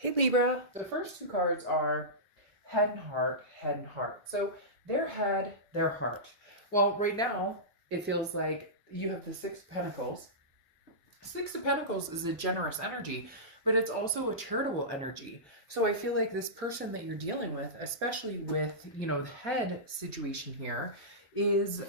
Hey Libra, the first two cards are head and heart, head and heart. So their head, their heart. Well, right now, it feels like you have the Six of Pentacles. Six of Pentacles is a generous energy, but it's also a charitable energy. So I feel like this person that you're dealing with, especially with, the head situation here, is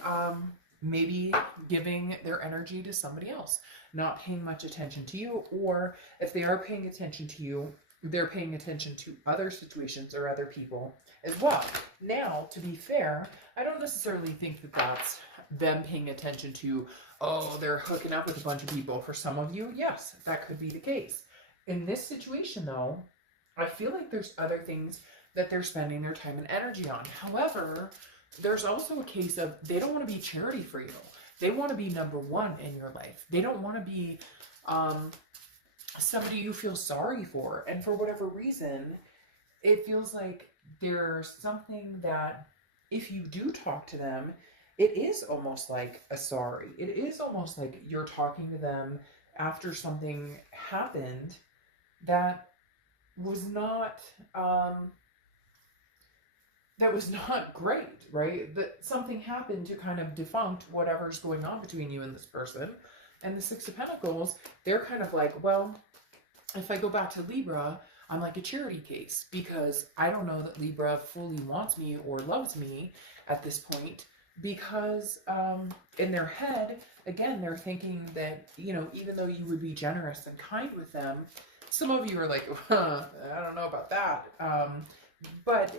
maybe giving their energy to somebody else, not paying much attention to you, or if they are paying attention to you, they're paying attention to other situations or other people as well. Now, to be fair, I don't necessarily think that that's them paying attention to, oh, they're hooking up with a bunch of people. For some of you, yes, that could be the case. In this situation, though, I feel like there's other things that they're spending their time and energy on. However, there's also a case of they don't want to be charity for you. They want to be number one in your life. They don't want to be somebody you feel sorry for. And for whatever reason, it feels like there's something that if you do talk to them, it is almost like a sorry. It is almost like you're talking to them after something happened that was not great, right? That something happened to kind of defunct whatever's going on between you and this person. And the Six of Pentacles, they're kind of like, well, if I go back to Libra, I'm like a charity case because I don't know that Libra fully wants me or loves me at this point because in their head, again, they're thinking that, even though you would be generous and kind with them, some of you are like, I don't know about that. But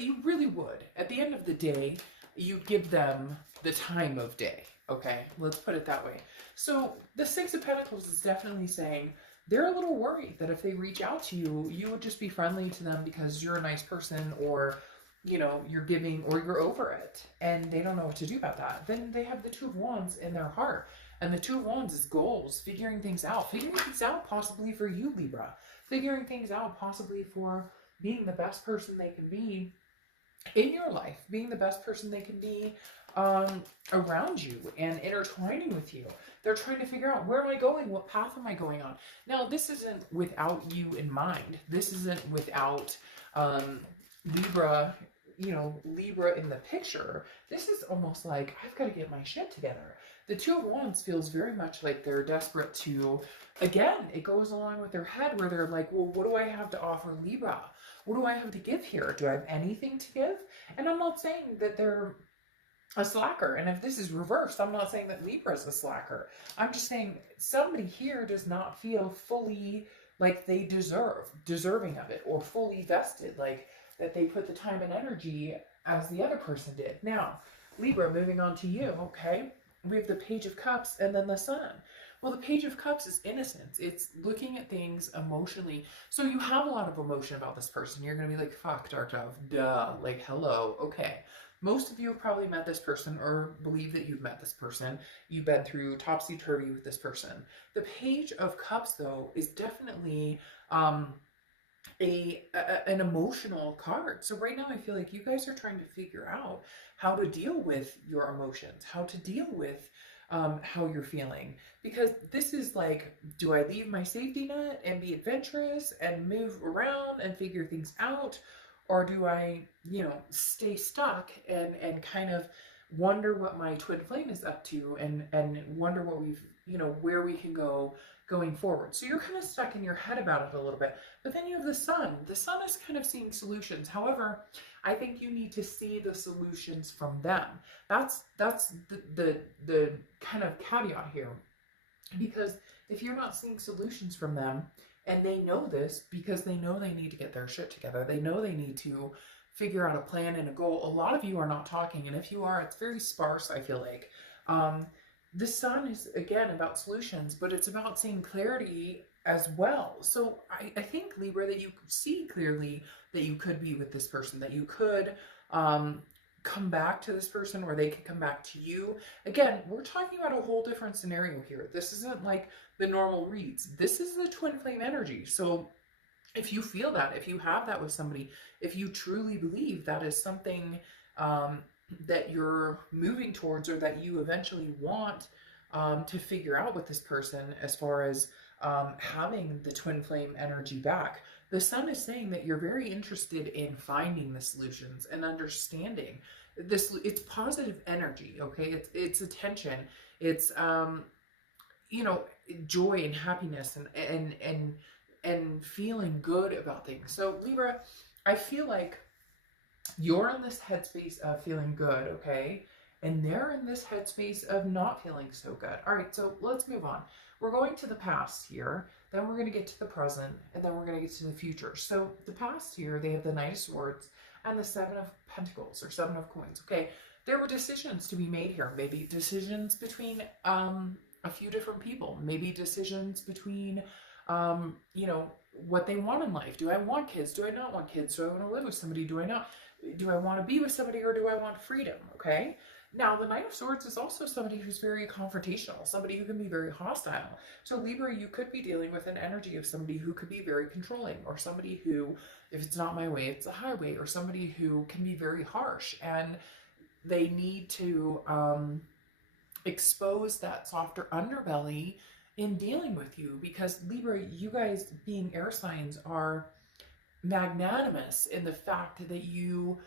you really would. At the end of the day, you give them the time of day. Okay, let's put it that way. So the Six of Pentacles is definitely saying they're a little worried that if they reach out to you, you would just be friendly to them because you're a nice person, or you're giving, or you're over it, and they don't know what to do about that. Then they have the Two of Wands in their heart, and the Two of Wands is goals, figuring things out possibly for you, Libra, figuring things out possibly for being the best person they can be in your life, being the best person they can be around you and intertwining with you. They're trying to figure out, where am I going? What path am I going on? Now, this isn't without you in mind. This isn't without Libra, Libra in the picture. This is almost like, I've got to get my shit together. The Two of Wands feels very much like they're desperate to, again, it goes along with their head where they're like, well, what do I have to offer Libra? What do I have to give here? Do I have anything to give? And I'm not saying that they're a slacker. And if this is reversed, I'm not saying that Libra is a slacker. I'm just saying somebody here does not feel fully like they deserving of it, or fully vested, like that they put the time and energy as the other person did. Now, Libra, moving on to you, okay? We have the Page of Cups and then the Sun. Well, the Page of Cups is innocence. It's looking at things emotionally. So you have a lot of emotion about this person. You're going to be like, fuck, Dark Dove, duh, like, hello, okay. Most of you have probably met this person or believe that you've met this person. You've been through topsy-turvy with this person. The Page of Cups, though, is definitely an emotional card. So right now I feel like you guys are trying to figure out how to deal with your emotions, how to deal with how you're feeling. Because this is like, do I leave my safety net and be adventurous and move around and figure things out? Or do I, stay stuck and kind of wonder what my twin flame is up to and wonder what we've, where we can go going forward. So you're kind of stuck in your head about it a little bit. But then you have the Sun. The Sun is kind of seeing solutions. However, I think you need to see the solutions from them. That's the kind of caveat here. Because if you're not seeing solutions from them, and they know this because they know they need to get their shit together, they know they need to figure out a plan and a goal. A lot of you are not talking, and if you are, it's very sparse, I feel like. The Sun is, again, about solutions, but it's about seeing clarity as well. So I think, Libra, that you see clearly that you could be with this person, that you could come back to this person, or they could come back to you. Again, we're talking about a whole different scenario here. This isn't like the normal reads. This is the twin flame energy. So if you feel that, if you have that with somebody, if you truly believe that is something that you're moving towards, or that you eventually want to figure out with this person, as far as having the twin flame energy back. The sun is saying that you're very interested in finding the solutions and understanding this. It's positive energy, okay? It's attention. It's you know, joy and happiness and feeling good about things. So Libra, I feel like you're in this headspace of feeling good, okay? And they're in this headspace of not feeling so good. All right, so let's move on. We're going to the past here, then we're going to get to the present, and then we're going to get to the future. So the past here, they have the Knight of Swords and the Seven of Pentacles, or Seven of Coins, okay? There were decisions to be made here. Maybe decisions between a few different people. Maybe decisions between, you know, what they want in life. Do I want kids? Do I not want kids? Do I want to live with somebody? Do I not? Do I want to be with somebody, or do I want freedom? Okay. Now, the Knight of Swords is also somebody who's very confrontational, somebody who can be very hostile. So Libra, you could be dealing with an energy of somebody who could be very controlling, or somebody who, if it's not my way, it's a highway, or somebody who can be very harsh, and they need to expose that softer underbelly in dealing with you, because Libra, you guys being air signs are magnanimous in the fact that you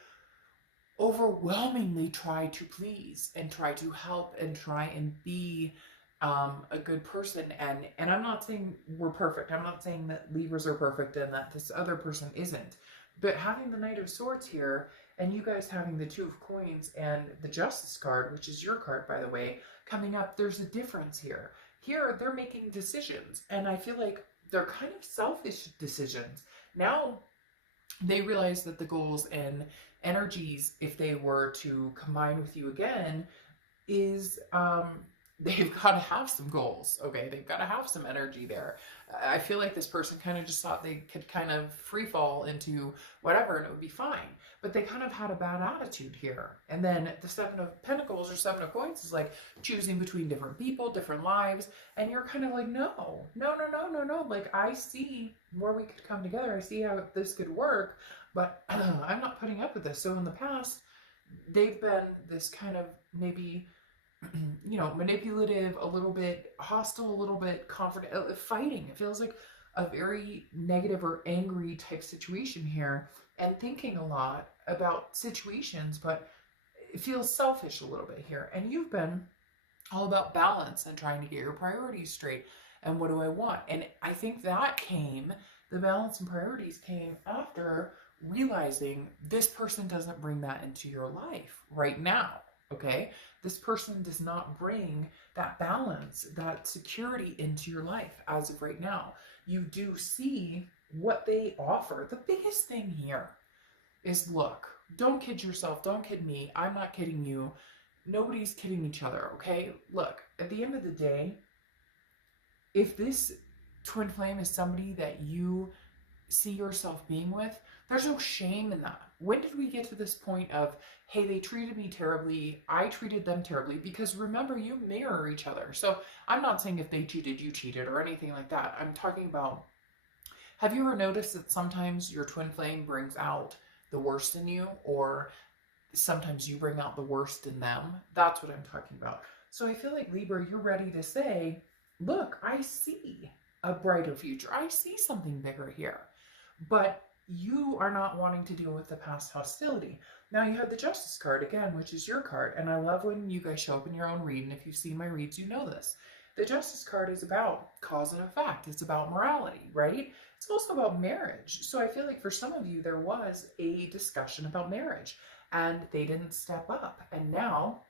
overwhelmingly try to please and try to help and try and be a good person. And I'm not saying we're perfect. I'm not saying that Libras are perfect and that this other person isn't. But having the Knight of Swords here, and you guys having the Two of Coins and the Justice card, which is your card, by the way, coming up, there's a difference here. Here, they're making decisions, and I feel like they're kind of selfish decisions. Now, they realize that the goals and energies, if they were to combine with you again, is they've got to have some goals, okay? They've got to have some energy there. I feel like this person kind of just thought they could kind of free fall into whatever and it would be fine. But they kind of had a bad attitude here. And then the Seven of Pentacles or Seven of Coins is like choosing between different people, different lives. And you're kind of like, no. Like, I see where we could come together. I see how this could work, but I'm not putting up with this. So in the past, they've been this kind of maybe, you know, manipulative, a little bit hostile, a little bit confident, fighting. It feels like a very negative or angry type situation here, and thinking a lot about situations, but it feels selfish a little bit here. And you've been all about balance and trying to get your priorities straight. And what do I want? And I think that the balance and priorities came after realizing this person doesn't bring that into your life right now. Okay, this person does not bring that balance, that security into your life as of right now. You do see what they offer. The biggest thing here is, look, don't kid yourself. Don't kid me. I'm not kidding you. Nobody's kidding each other, okay? Look, at the end of the day, if this twin flame is somebody that you see yourself being with, there's no shame in that. When did we get to this point of, hey, they treated me terribly, I treated them terribly? Because remember, you mirror each other. So I'm not saying if they cheated, you cheated, or anything like that. I'm talking about, have you ever noticed that sometimes your twin flame brings out the worst in you, or sometimes you bring out the worst in them? That's what I'm talking about. So I feel like, Libra, you're ready to say, look, I see a brighter future. I see something bigger here. But you are not wanting to deal with the past hostility. Now you have the Justice card again, which is your card. And I love when you guys show up in your own read. And if you've seen my reads, you know this. The Justice card is about cause and effect. It's about morality, right? It's also about marriage. So I feel like for some of you, there was a discussion about marriage and they didn't step up. And now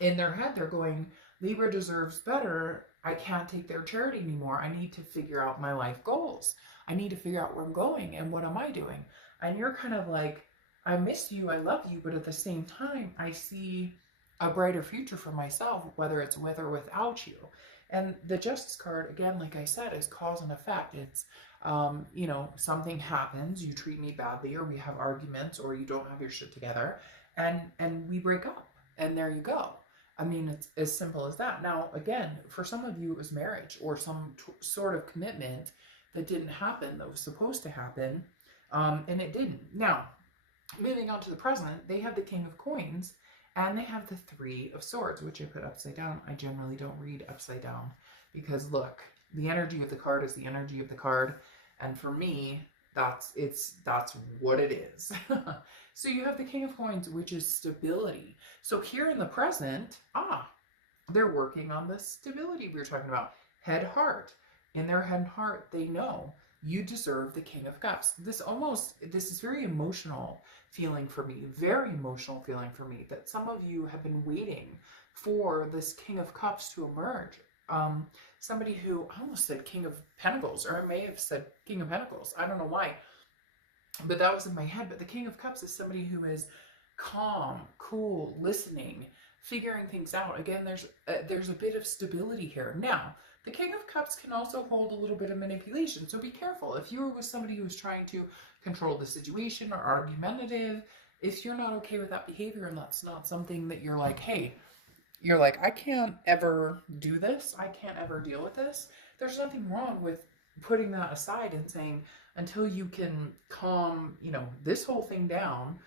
in their head, they're going, Libra deserves better. I can't take their charity anymore. I need to figure out my life goals. I need to figure out where I'm going and what am I doing? And you're kind of like, I miss you, I love you, but at the same time, I see a brighter future for myself, whether it's with or without you. And the Justice card, again, like I said, is cause and effect. It's, you know, something happens, you treat me badly, or we have arguments, or you don't have your shit together, and we break up, and there you go. I mean, it's as simple as that. Now, again, for some of you, it was marriage or some sort of commitment that didn't happen, that was supposed to happen, and it didn't. Now, moving on to the present, they have the King of Coins, and they have the Three of Swords, which I put upside down. I generally don't read upside down because, look, The energy of the card is the energy of the card. And for me, that's what it is. So you have the King of Coins, which is stability. So here in the present, they're working on the stability we were talking about. Head, heart. In their head and heart, they know you deserve the King of Cups. This is very emotional feeling for me, very emotional feeling for me, that some of you have been waiting for this King of Cups to emerge. Somebody who, I almost said King of Pentacles, or I may have said King of Pentacles. I don't know why, but that was in my head. But the King of Cups is somebody who is calm, cool, listening, figuring things out. Again, there's a bit of stability here. Now, the King of Cups can also hold a little bit of manipulation, so be careful. If you're with somebody who's trying to control the situation or argumentative, if you're not okay with that behavior and that's not something that you're like, hey, you're like, I can't ever do this, I can't ever deal with this, there's nothing wrong with putting that aside and saying, until you can calm, this whole thing down,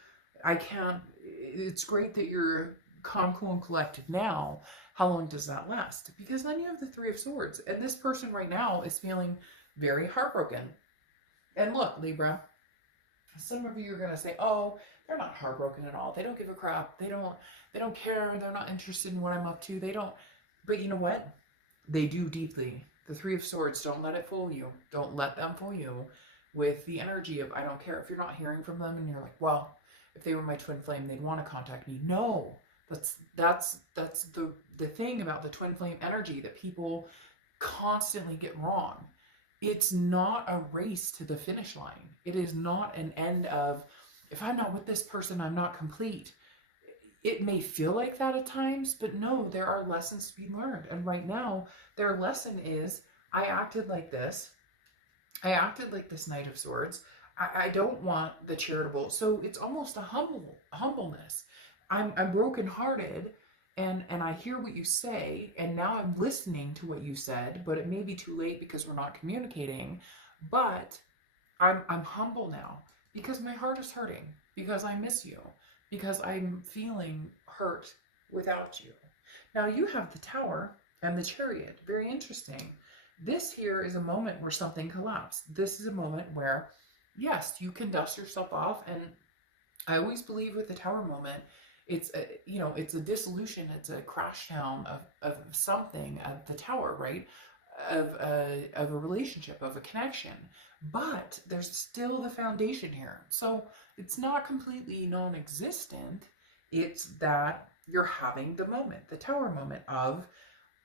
it's great that you're calm, cool, and collected now. How long does that last? Because then you have the Three of Swords, and this person right now is feeling very heartbroken. And look, Libra, some of you are going to say, oh, they're not heartbroken at all. They don't give a crap. They don't care. They're not interested in what I'm up to. They don't. But you know what? They do deeply. The Three of Swords, don't let it fool you. Don't let them fool you with the energy of, I don't care. If you're not hearing from them and you're like, well, if they were my twin flame, they'd want to contact me. No. That's the thing about the twin flame energy that people constantly get wrong. It's not a race to the finish line. It is not an end of, if I'm not with this person, I'm not complete. It may feel like that at times, but no, there are lessons to be learned. And right now, their lesson is, I acted like this. I acted like this Knight of Swords. I don't want the charitable. So it's almost a humbleness. I'm brokenhearted, and I hear what you say, and now I'm listening to what you said, but it may be too late because we're not communicating. But I'm humble now because my heart is hurting, because I miss you, because I'm feeling hurt without you. Now you have the Tower and the Chariot. Very interesting. This here is a moment where something collapsed. This is a moment where, yes, you can dust yourself off, and I always believe with the Tower moment, it's a dissolution, it's a crash down of something, of the Tower, right? Of a relationship, of a connection. But there's still the foundation here. So it's not completely non-existent. It's that you're having the moment, the Tower moment of,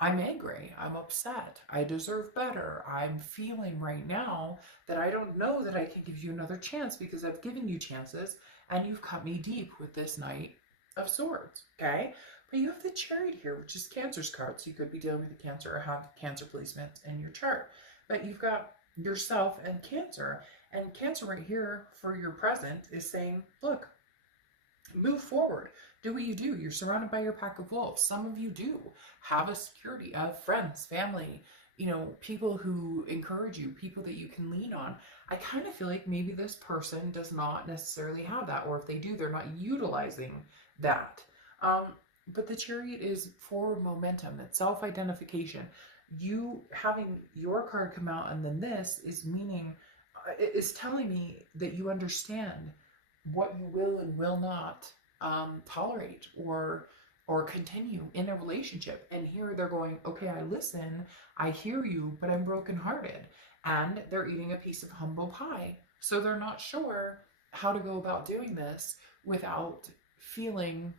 I'm angry, I'm upset, I deserve better, I'm feeling right now that I don't know that I can give you another chance because I've given you chances and you've cut me deep with this Knight of Swords, okay? But you have the Chariot here, which is Cancer's card, so you could be dealing with a Cancer or have Cancer placement in your chart. But you've got yourself and Cancer right here for your present is saying, look, move forward. Do what you do. You're surrounded by your pack of wolves. Some of you do have a security of friends, family, people who encourage you, people that you can lean on. I kind of feel like maybe this person does not necessarily have that, or if they do, they're not utilizing that. But the Chariot is forward momentum. It's self-identification. You having your card come out and then this is meaning, is telling me that you understand what you will and will not tolerate or continue in a relationship. And here they're going, okay, I listen, I hear you, but I'm brokenhearted. And they're eating a piece of humble pie. So they're not sure how to go about doing this without feeling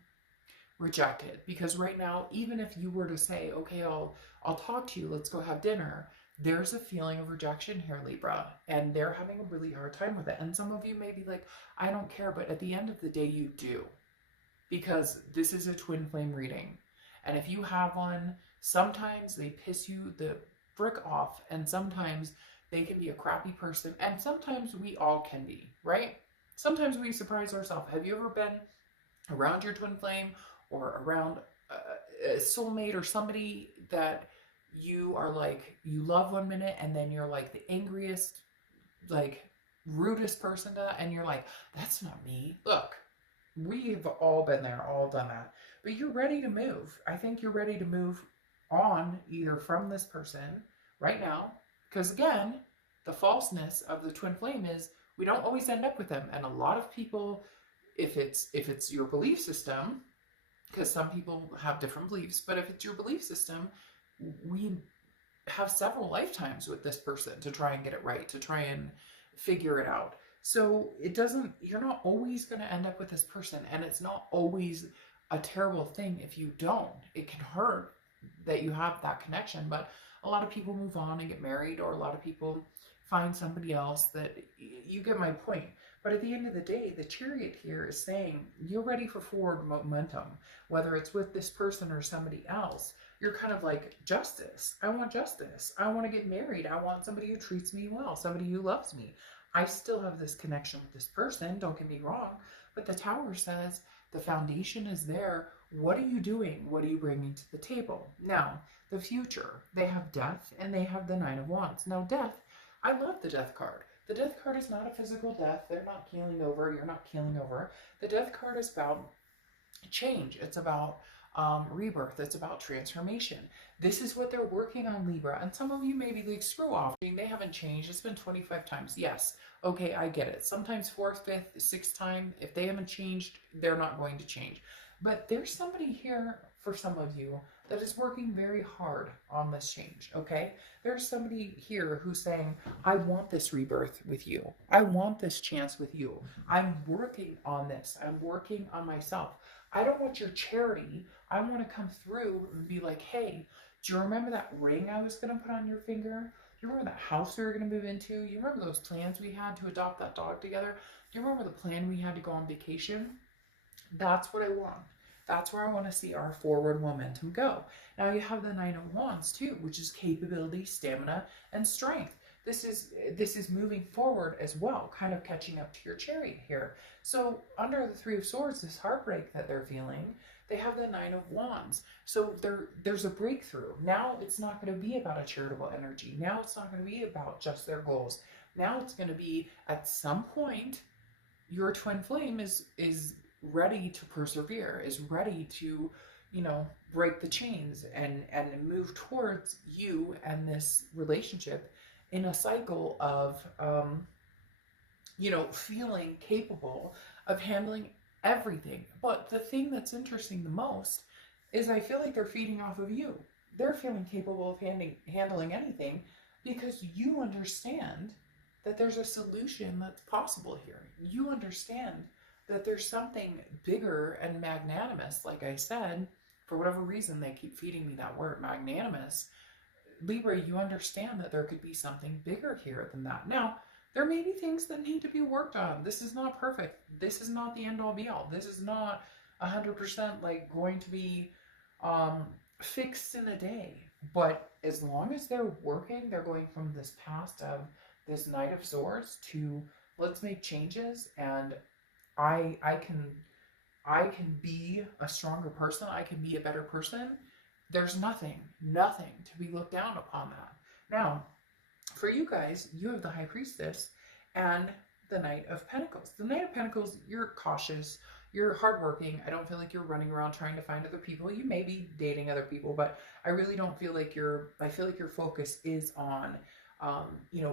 rejected. Because right now, even if you were to say, okay, I'll talk to you, let's go have dinner, there's a feeling of rejection here, Libra, and they're having a really hard time with it. And some of you may be like, I don't care, but at the end of the day, you do. Because this is a twin flame reading. And if you have one, sometimes they piss you the frick off, and sometimes they can be a crappy person, and sometimes we all can be, right? Sometimes we surprise ourselves. Have you ever been around your twin flame or around a soulmate or somebody that you are like, you love one minute and then you're like the angriest, like rudest person and you're like, that's not me. Look, we've all been there, all done that, but you're ready to move. I think you're ready to move on either from this person right now. Because again, the falseness of the twin flame is we don't always end up with them. And a lot of people, if it's your belief system, because some people have different beliefs, but if it's your belief system, we have several lifetimes with this person to try and get it right, to try and figure it out. So it doesn't, you're not always going to end up with this person, and it's not always a terrible thing if you don't. It can hurt that you have that connection, but a lot of people move on and get married, or a lot of people find somebody else. That you get my point. But at the end of the day, the Chariot here is saying you're ready for forward momentum, whether it's with this person or somebody else. You're kind of like, justice. I want justice. I want to get married. I want somebody who treats me well, somebody who loves me. I still have this connection with this person, don't get me wrong, but the Tower says the foundation is there. What are you doing? What are you bringing to the table? Now, the future, they have death and they have the Nine of Wands. Now, death, I love the death card. The death card is not a physical death. They're not keeling over. You're not keeling over. The death card is about change. It's about rebirth. It's about transformation. This is what they're working on, Libra. And some of you may be like, screw off. They haven't changed. It's been 25 times. Yes. Okay, I get it. Sometimes fourth, fifth, sixth time, if they haven't changed, they're not going to change. But there's somebody here for some of you that is working very hard on this change, okay? There's somebody here who's saying, I want this rebirth with you. I want this chance with you. I'm working on this. I'm working on myself. I don't want your charity. I want to come through and be like, hey, do you remember that ring I was going to put on your finger? Do you remember that house we were going to move into? You remember those plans we had to adopt that dog together? Do you remember the plan we had to go on vacation? That's what I want. That's where I want to see our forward momentum go. Now you have the Nine of Wands too, which is capability, stamina, and strength. This is moving forward as well, kind of catching up to your Chariot here. So under the Three of Swords, this heartbreak that they're feeling, they have the Nine of Wands. So there's a breakthrough. Now it's not going to be about a charitable energy. Now it's not going to be about just their goals. Now it's going to be, at some point, your twin flame is ready to persevere, is ready to, break the chains and move towards you and this relationship in a cycle of, feeling capable of handling everything. But the thing that's interesting the most is I feel like they're feeding off of you. They're feeling capable of handling anything because you understand that there's a solution that's possible here. You understand that there's something bigger and magnanimous. Like I said, for whatever reason, they keep feeding me that word, magnanimous. Libra, you understand that there could be something bigger here than that. Now, there may be things that need to be worked on. This is not perfect. This is not the end all be all. This is not 100% like going to be fixed in a day. But as long as they're working, they're going from this past of this Knight of Swords to let's make changes, and I can be a stronger person. I can be a better person. There's nothing to be looked down upon that. Now, for you guys, you have the High Priestess and the Knight of Pentacles. The Knight of Pentacles, you're cautious, you're hardworking. I don't feel like you're running around trying to find other people. You may be dating other people, but I really don't feel like I feel like your focus is on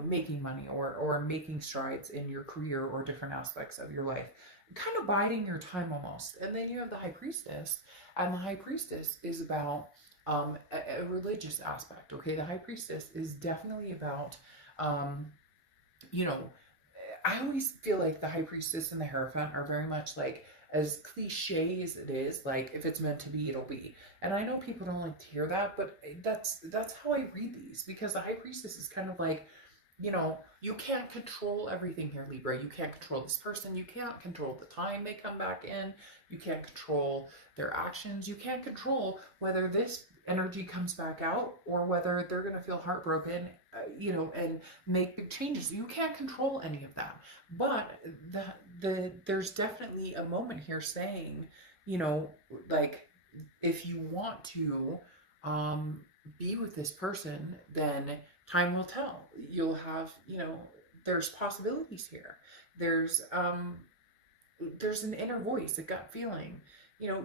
making money or making strides in your career or different aspects of your life. Kind of biding your time almost. And then you have the High Priestess, and the High Priestess is about a religious aspect, okay? The High Priestess is definitely about, I always feel like the High Priestess and the Hierophant are very much like, as cliche as it is, like if it's meant to be, it'll be. And I know people don't like to hear that, but that's how I read these, because the High Priestess is kind of like, you can't control everything here, Libra. You can't control this person. You can't control the time they come back in. You can't control their actions. You can't control whether this energy comes back out or whether they're going to feel heartbroken, and make big changes. You can't control any of that. But there's definitely a moment here saying, like, if you want to be with this person, then time will tell. You'll have, there's possibilities here. There's an inner voice, a gut feeling,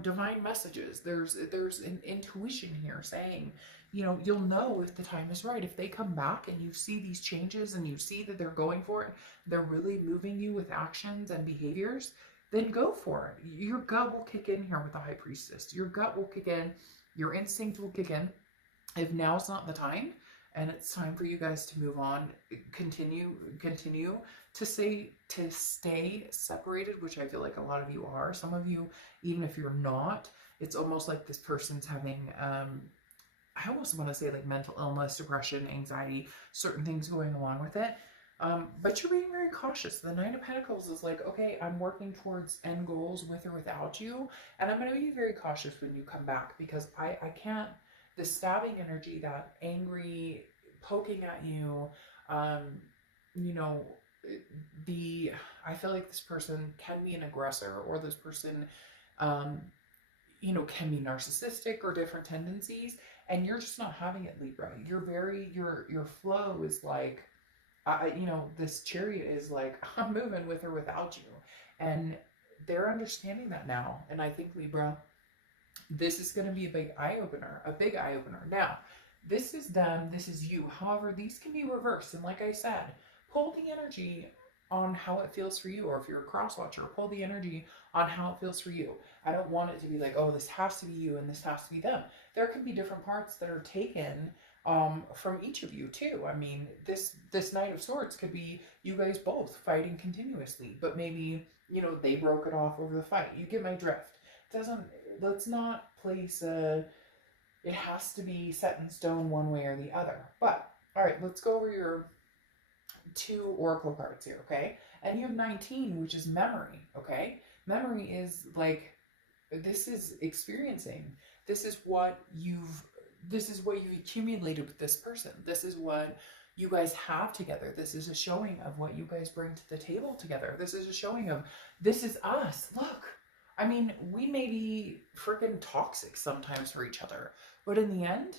divine messages. There's an intuition here saying, you know, you'll know if the time is right. If they come back and you see these changes and you see that they're going for it, they're really moving you with actions and behaviors, then go for it. Your gut will kick in here with the High Priestess. Your gut will kick in. Your instinct will kick in. If now's not the time and it's time for you guys to move on, continue to stay separated, which I feel like a lot of you are. Some of you, even if you're not, it's almost like this person's having I almost want to say like mental illness, depression, anxiety, certain things going along with it. But you're being very cautious. The Nine of Pentacles is like, okay, I'm working towards end goals with or without you. And I'm going to be very cautious when you come back, because I can't, the stabbing energy, that angry poking at you, you know, I feel like this person can be an aggressor, or this person, you know, can be narcissistic or different tendencies. And you're just not having it, Libra. You're very, your flow is like, you know, this Chariot is like, I'm moving with or without you. And they're understanding that now. And I think, Libra, this is going to be a big eye-opener, Now, this is them, this is you. However, these can be reversed. And like I said, pull the energy on how it feels for you. Or if you're a cross-watcher, pull the energy on how it feels for you. I don't want it to be like, oh, this has to be you and this has to be them. There can be different parts that are taken from each of you too. I mean, this Knight of Swords could be you guys both fighting continuously, but maybe, you know, they broke it off over the fight. You get my drift. Let's not place it has to be set in stone one way or the other. But all right, let's go over your 2 oracle cards here, okay? And you have 19, which is memory, okay? Memory is like, this is experiencing. This is what you've accumulated with this person. This is what you guys have together. This is a showing of what you guys bring to the table together. This is a showing of, this is us. Look, I mean, we may be freaking toxic sometimes for each other, but in the end,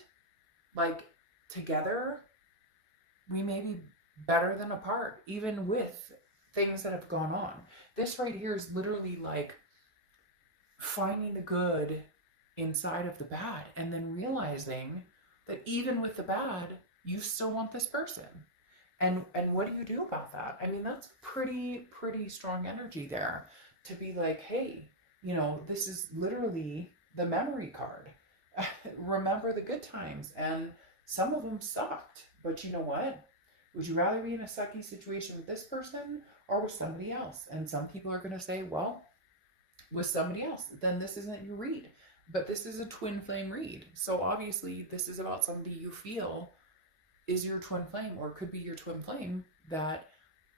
like, together, we may be better than apart, even with things that have gone on. This right here is literally like finding the good inside of the bad, and then realizing that even with the bad, you still want this person. And what do you do about that? I mean, that's pretty strong energy there, to be like, hey, you know, this is literally the memory card. Remember the good times, and some of them sucked, but you know what? Would you rather be in a sucky situation with this person or with somebody else? And some people are going to say, well, with somebody else, then this isn't your read. But this is a twin flame read. So obviously this is about somebody you feel is your twin flame, or could be your twin flame that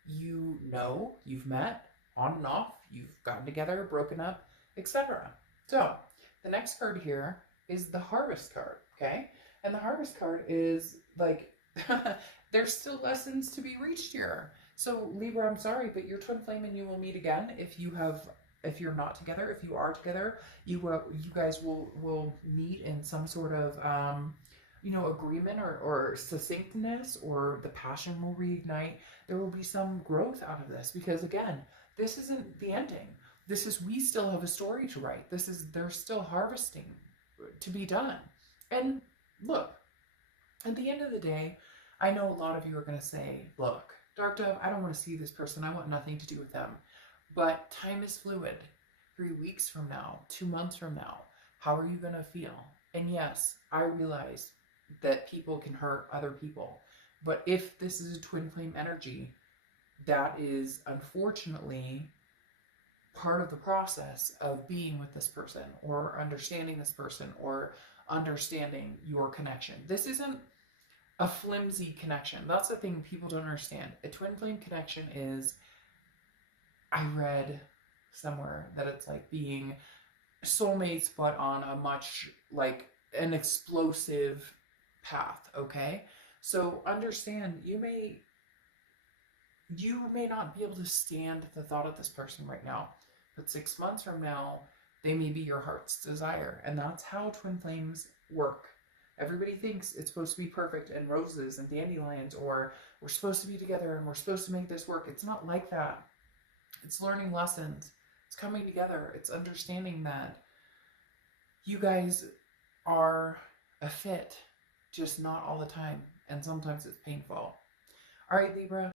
you know, you've met on and off, you've gotten together, broken up, etc. So the next card here is the Harvest card, okay? And the Harvest card is like, there's still lessons to be reached here. So Libra, I'm sorry, but your twin flame and you will meet again if you're not together. If you are together, you guys will meet in some sort of you know, agreement or succinctness, or the passion will reignite. There will be some growth out of this, because again, this isn't the ending. This is, we still have a story to write. There's still harvesting to be done. And look, at the end of the day, I know a lot of you are going to say, look, Dark Dove, I don't want to see this person. I want nothing to do with them. But time is fluid. 3 weeks from now, 2 months from now, how are you going to feel? And yes, I realize that people can hurt other people. But if this is a twin flame energy, that is unfortunately part of the process of being with this person, or understanding this person, or understanding your connection. This isn't a flimsy connection. That's the thing people don't understand. A twin flame connection is, I read somewhere that it's like being soulmates, but on a much, like, an explosive path, okay? So understand, you may not be able to stand the thought of this person right now, but 6 months from now, they may be your heart's desire. And that's how twin flames work. Everybody thinks it's supposed to be perfect and roses and dandelions, or we're supposed to be together and we're supposed to make this work. It's not like that. It's learning lessons. It's coming together. It's understanding that you guys are a fit. just not all the time. And sometimes it's painful. All right, Libra.